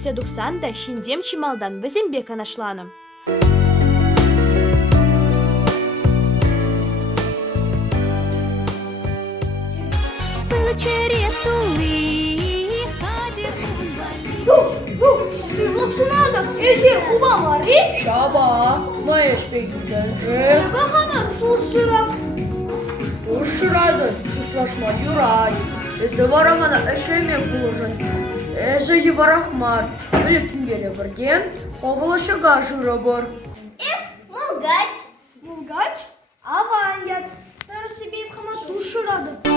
пükсе дұқсан да шиндем чималдан візімбек анашланым. Сыйлық сунады, өзер ұбам var и? Şaba, Mayış Bey'den Ya bahana tuz şırap. Ушырады, услашма юрай. Эзі варамана әшеме бұлыжын. Әжі еварахмар. Өлі түнгелі бірген, қобылышыға жұры бұр. Мулгач. Мулгач? Аван ят. Тарысы бейіп қама туз шырады.